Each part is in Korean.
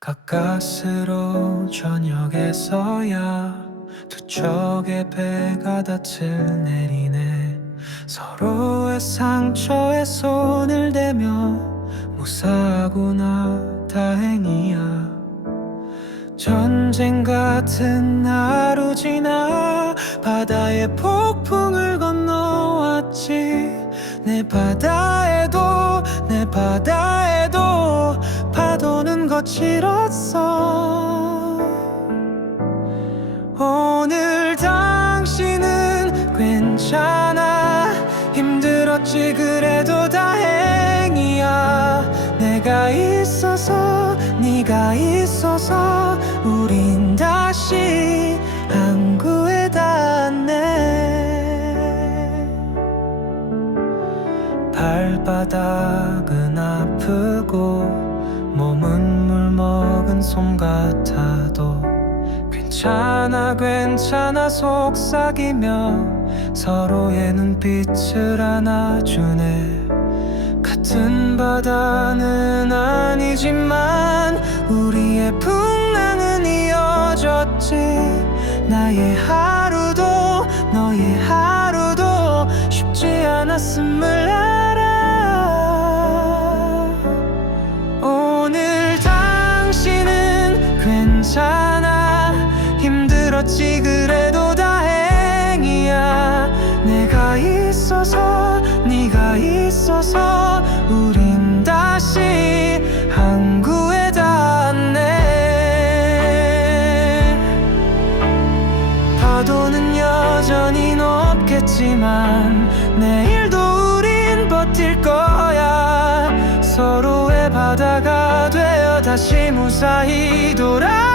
가까스로 저녁에서야 두 척의 배가 닻을 내리네. 서로의 상처에 손을 대며 무사하구나 다행이야. 전쟁 같은 하루 지나 바다의 폭풍을 건너왔지. 내 바다에도 내 바다에도 거칠었어. 오늘 당신은 괜찮아? 힘들었지 그래도 다행이야. 내가 있어서 네가 있어서 우린 다시 항구에 닿네. 발바닥은 아프고 몸은 물 먹은 솜 같아도 괜찮아 괜찮아 속삭이며 서로의 눈빛을 안아주네. 같은 바다는 아니지만 우리의 풍랑은 이어졌지. 나의 하루도 너의 하루도 쉽지 않았음을 힘들었지 그래도 다행이야. 내가 있어서 네가 있어서 우린 다시 항구에 닿네. 파도는 여전히 높겠지만 내일도 우린 버틸 거야. 서로의 바다가 되어 다시 무사히 돌아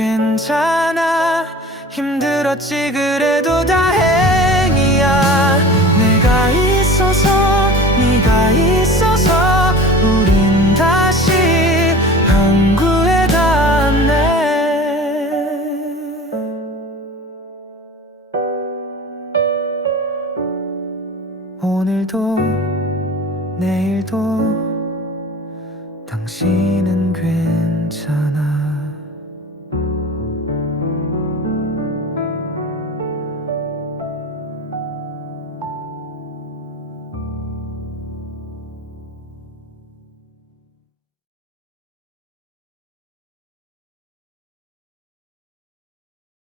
괜찮아. 힘들었지 그래도 다행이야. 내가 있어서 네가 있어서 우린 다시 항구에 닿네. 오늘도 내일도 괜찮아